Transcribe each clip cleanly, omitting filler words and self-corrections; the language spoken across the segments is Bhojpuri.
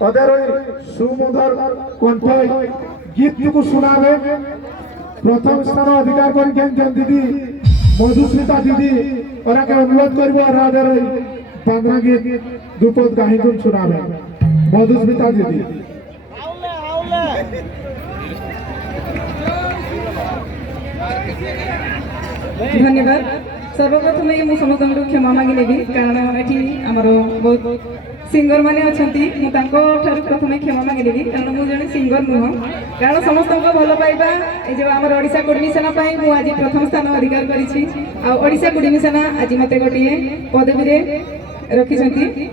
अदर सुमधुर कंठे गीत को सुनावे प्रथम स्थान अधिकार कर दीदी मधुस्मिता दीदी और अनुरोध कर बांद्रा गीत दुपद गाही सुनावे मधुस्मिता दीदी। धन्यवाद। सर्वप्रथम ये समस्त क्षमा मागी नेबी कारण ये आमर बहुत सिंगर मैंने अच्छा प्रथम क्षमा मागी नेबी कारण मुझे जन सिंगर नुह कारण समस्त भल पाइबा जो आम ओडिशा कुर्मिसेना मुझे आज प्रथम स्थान अधिकार करा कुर्मिसेना आज मत गोटे पदवी रखी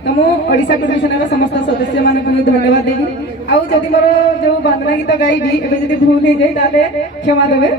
तो मुझा कुर्मिसेनार समस्त सदस्य मान धन्यवाद देवी आदि मोर जो बांदना गीत गाइबी एवं भूल हो जाए क्षमा देवे।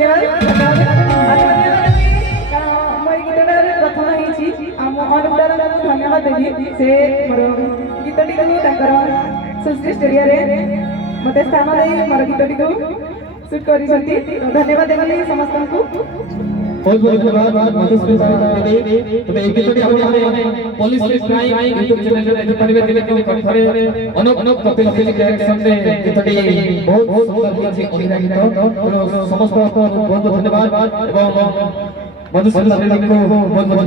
ଧନ୍ୟବାଦ ମୋ ଏଇ ଗୀତଟାରେ ପ୍ରଥମ ହେଇଛି ଆମ ଅନୁଦାନକୁ ଧନ୍ୟବାଦ ଦେବି ସେ ମୋର ଗୀତଟିକୁ ତାଙ୍କର ସୃଷ୍ଟି ଷ୍ଟୁଡିଓରେ ମୋତେ ସ୍ଥାନ ଦେଇ ମୋର ଗୀତଟିକୁ ସୁଟ୍ କରିଛନ୍ତି ଧନ୍ୟବାଦ ଦେବି ସମସ୍ତଙ୍କୁ बहुत बहुत धन्यवाद मधुस्मिता दीदी तो एक गीतटी आपण माने पुलिस क्राइम यूट्यूब चैनल रे देखि परिबे दिले के कंठरे अनुप कपिल फिल्म डायरेक्शन रे गीतटी बहुत बहुत सुंदर होछि ओहिरा गीत समस्त बहुत बहुत धन्यवाद एवं मधुस्मिता दीदी को बहुत बहुत